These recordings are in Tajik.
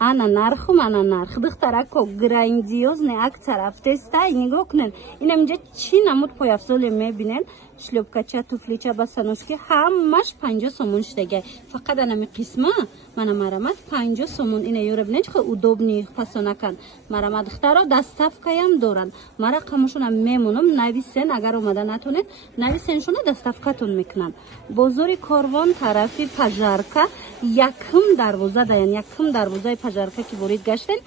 ана нарх духтарако грандиозная акция рафтеста нигоҳ кунед ин инҷа чӣ намуд пойафзоле мебинед шлёпкача туфлича басанушки ҳамаш 50 сомон штега фақат анами қисма мана марамат 50 сомон ина ёра бинед чихо удобни фасонакан марамат духтаро доставкаям доранд ма рақамашона мемонам нависен агар омада натонед нависеншона доставкатон мекунам бозори корвон тарафи пажарка якм дарвоза даян якм дарвозаи пажарка ки ворид гаштен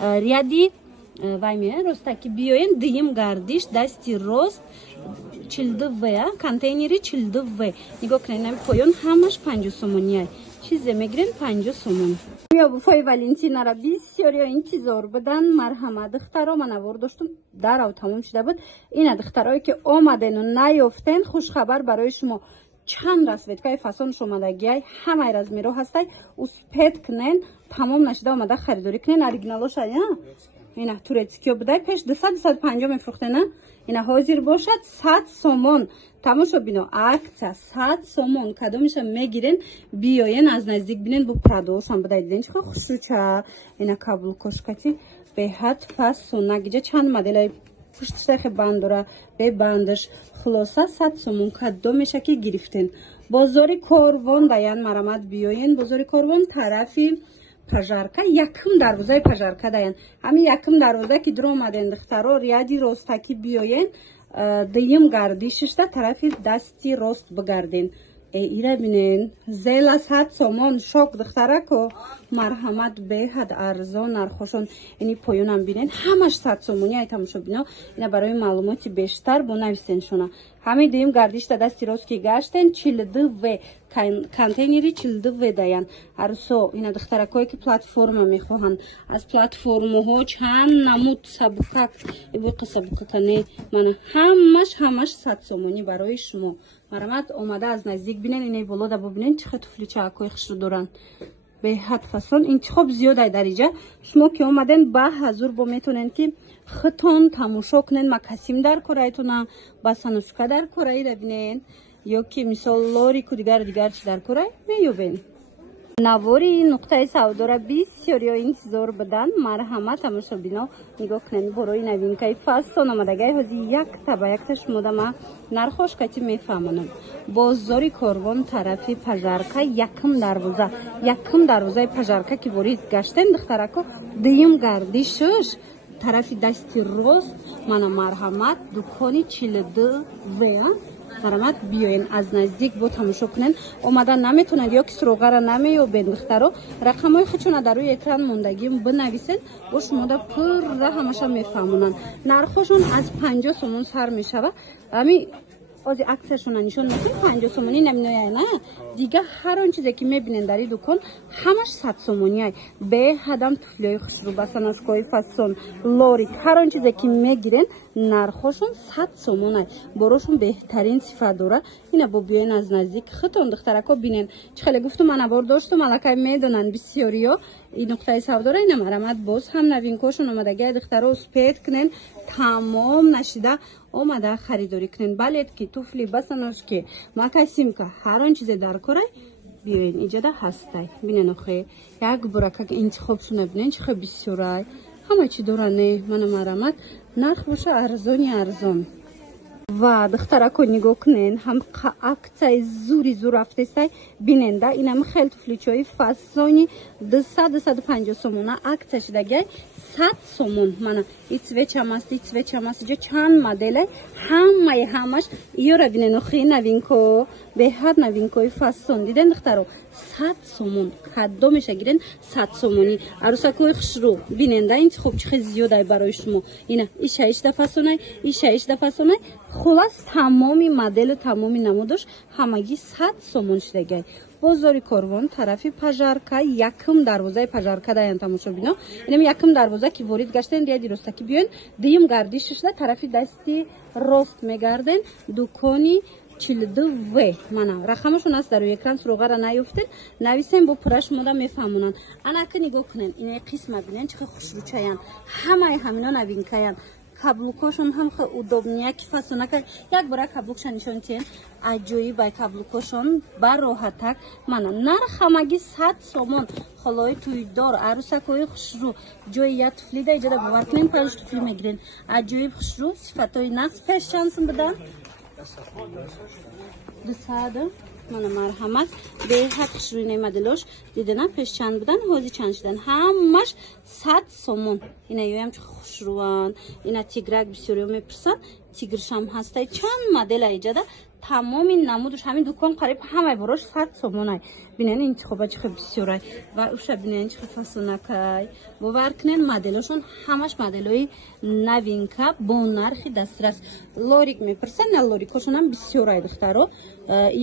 ряди вайме ростаки биёен дуюм гардиш дасти рост 42 контейнери 42 нигоҳ кунед нами поён ҳамаш 50 сомония чизе мегирен 50 сомон ё буфои валентинара бисёриё интизор будан марҳамат духтаро ман авор доштум дарав тамом шуда буд ина духтарое ки омадену наёфтен хушхабар барои шумо чанд расветкаи фасонш омадагиай ҳамаи размеро ҳастай успед кунен тамом нашуда омада харидорӣ кунен оригиналоша ина турецкиё будай пеш 200-250 мефурохтена ина ҳозир бошад 100 сомон тамошо бино акция 100 сомон кадомиша мегирен биёен аз наздик бинен бу прадошам будай диден чихо хушуча ина каблукошкати беҳад фасонагиҷа чанд моделаи пуштиштахе банд дора бебандаш хулоса 100 сомон кадомиша ки гирифтен бозори корвон даян марамат биёен бозори корвон тарафи пажарка якм дарвозаи пажарка даян ҳамин якм дарвоза ки дур омаден духтаро ряди ростаки биёен дуюм гардишишда тарафи дасти рост бигарден ира бинен зела 100 сомон шок духтарако марҳамат беҳад арзон нархошон ини поёнам бинен ҳамаш 100 сомони ай тамошо бино ина барои маълумоти бештар бо нависеншона ҳамин дуюм гардишда дасти рост ки гаштен 42 контейнери 42 даян арусо ина духтаракое ки платформа мехоҳанд аз платформаҳо чанд намуд сабукак ибуқи сабукакане мана ҳамаш 100 сомони барои шумо марамат омада аз наздик бинен инаи болода бубинен чихе туфличаакои хушрӯ доранд беҳад фасон интихоб зиёдай дар иҷа шумо ки омаден ба ҳазур бо метонен ки хитон тамошо кунен макасим дар кораитона басанушка дар кораира бинен ё ки мисол лорику дигар чи дар корай меёбен навори нуқтаи савдора бисёриё интизор будан марҳамат тамошо бино нигоҳ кунед борои новинкаи фасон омадагай ҳозир якта ба якта шумодама нархош кати мефаҳмонам бозори корвон тарафи пажарка якм дарвозаи пажарка ки ворид гаштен духтарако дуюм гардишаш тарафи дасти рост мана марҳамат дукони 42 марамат биёен аз наздик бо тамошо кунен омада наметонад ё ки суроғара намеёбед духтаро рақамҳои худшона дар рӯи экран мондагӣ бинависед бо шумода пурра ҳамаша мефаҳмонанд нархошон аз 50 сомон сар мешавад ами ози аксияшона нишон мекунем 50 сомони наминояна дига ҳар он чизе ки мебинен дар ин дукон ҳамаш 100 сомониай беҳадам туфлиҳои хушрӯ басанашкои фасон лорик ҳар он чизе ки мегирен нархошон 100 сомонай борошон беҳтарин сифат дора ина бо биёен аз наздик хитон духтарако бинен чӣ хеле гуфтум ана бор доштум аллакай медонанд бисёриё ин нуқтаи савдора ина марамат боз ҳам новинкошон омадагиай духтаро успед кунен тамом нашида омада харидорӣ кунен балет ки туфли басаношки макасимка ҳар он чизе дар корай биёен иҷода ҳастай бинен охе як буракак интихобшона бинен чихе бисёрай ҳама чӣ доране мана марамат нарх боша арзони арзон ва духтарако нигоҳ кунен ҳам аксияи зури зур рафтестай биненда инами хел туфличои фасони 200-250 сомона аксия шидагиай 100 сомон мана ицвечамаст иҷо чанд моделай ҳамаш иёра бинен охи новинко беҳад новинкои фасон диден духтаро 100 сомон кадомеша гирен 100 сомони арусакои хушрӯ биненда интихоб чихе зиёдай барои шумо ина ишаишда фасонай хулас тамоми моделу тамоми намудош ҳамагӣ 100 сомон шидагай бозори корвон тарафи пажарка якм дарвозаи пажарка даян тамошо бино инами якм дарвоза ки ворид гаштен ряди ростаки биёен дуюм гардишишда тарафи дасти рост мегарден дукони 42 мана рақамашон аст дар экран суроғара наёфтен нависен бо пура шумода мефаҳмонанд анака нигоҳ кунен инаи қисма бинен чихе хушрӯчаян ҳамаи ҳамино новинкаян каблукошон ҳам хе удобнияки фасонака як бора каблукша нишон тиен аҷоиб ай каблукошон ба роҳатак мана нарх ҳамаги 100 сомон холои туйдор арӯсакои хушрӯ ҷои як туфлида иҷода бовар кунем 5 туфли мегирен аҷоиб хушрӯ сифатои нақс пеш чанд сум будан 200 мана марҳамат беҳад хушрӯи моделош дидена пеш чанд будан ҳози чанд шудан ҳамаш 100 сомон ина ёям чӣ хушрӯан ина тиграк бисёриё мепурсан тигршам ҳастай чанд модела иҷода тамоми намудуш ҳамин дукон қариб ҳамаи борош 100 сомонай бинен интихоба чихе бисёрай ва уша бинен чихе фасонакай бовар кунен моделошон ҳамаш моделои новинка бо нархи дастрас лорик мепурсан на лорикошонам бисёрай духтаро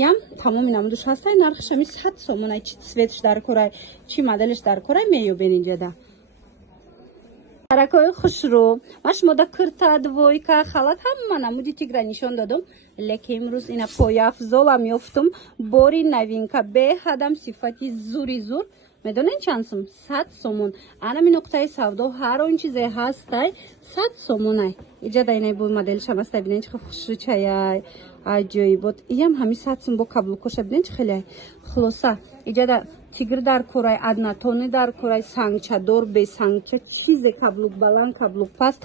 ям тамоми намудуш ҳастай нархишами 100 сомонай чи цветш дар корай чи моделиш дар корай меёбен инҷода таракои хушрӯ ма шумода курта двойка халат ҳама намуди тигра нишон додам лекин имрӯз ина пояфзолам ёфтум бори новинка беҳадам сифати зури зур медонед чанд сум 100 сомон анами нуқтаи савдо ҳар он чизе ҳастай 100 сомонай иҷода инай бо моделшам ҳастай бинен чихе хушрӯчаяй аҷоибот иям ҳами 100 сум бо каблукоша бинен чи хеле хулоса иҷода тигр дар корай аднатони дар корай сангчадор бесангча чизе каблук баланд каблук паст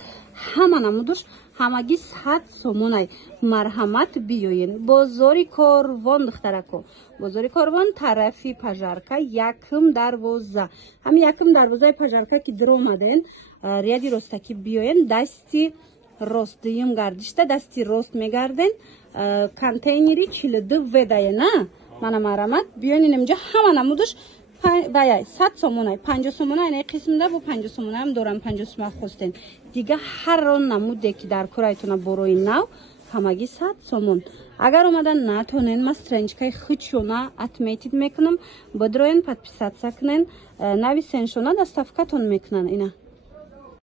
ҳама намудуш ҳамаги 100 сомонай марҳамат биёен бозори корвон духтарако бозори корвон тарафи пажарка якм дарвоза ҳами якм дарвозаи пажарка ки dur омаден ряди ростакӣ биёен дасти рост дуюм гардишта дасти рост мегарден контейнери 42 ведаена мана марҳамат биёен инҷа ҳама намудуш ваяй 100 сомонай 50 сомонай не қисмда бо 50 сомонаям дорам 50 сомон хостен дига ҳар он намуде ки дар корайтона борои нав ҳамаги 100 сомон агар омадан натонен ма страничкаи худшона отметид мекунам бодроен подписатсия кунен нависен шона доставкатон мекунан ина